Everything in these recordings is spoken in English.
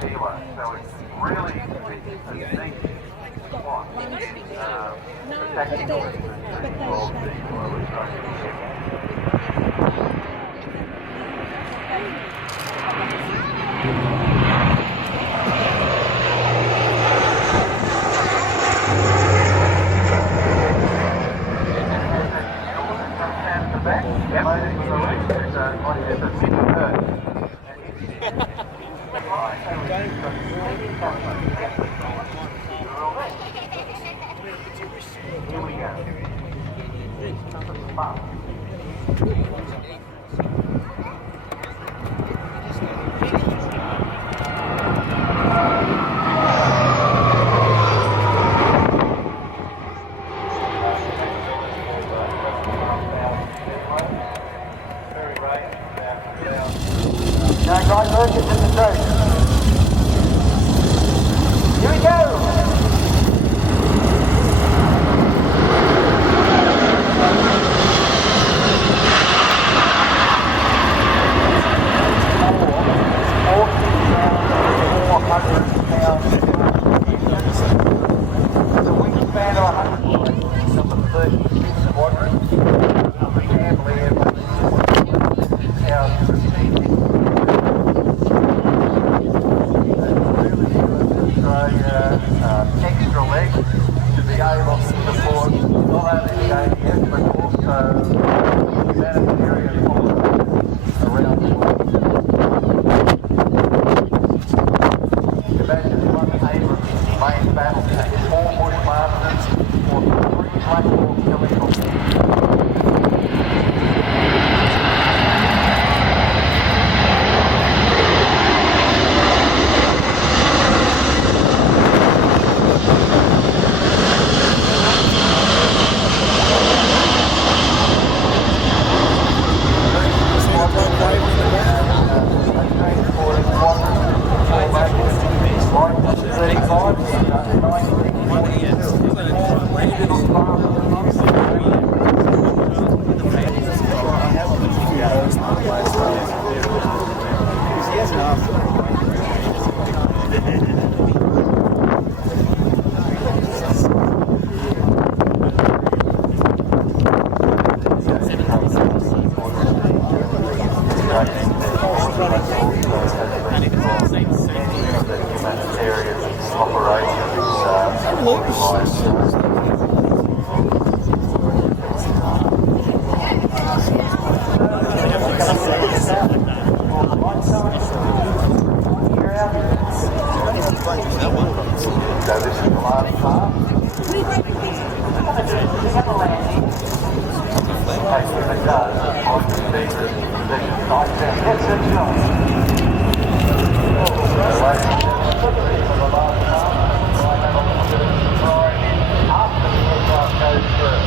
kilo, so it's really a neat spot. Technically, it's called the oil extraction. Here we go. Now, guys, look at the stroke. Here we go. The wingspan of 100 number 36 quadrant. We can live 10,000 feet. Extra leg to be able to support not only the ADF but also humanitarian policies around the world. Imagine one Abrams main battle tank, 4 Bushmasters or 3 Black Hawk helicopters. So this is the last part. Actually, it does. On the speakers, position like that. Yes, it's not. So, ladies and gentlemen, this is the last part. I have a little bit of pride after the aircraft goes through.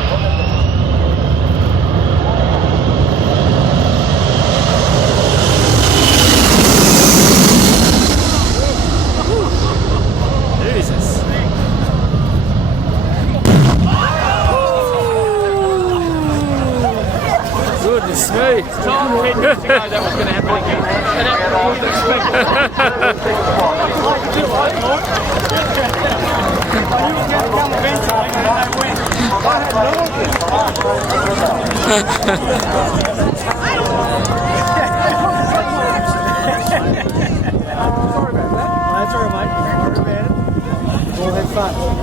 Goodness me! Tom, that was going to happen again. And wasn't expected. That's all right, mate. We'll have fun.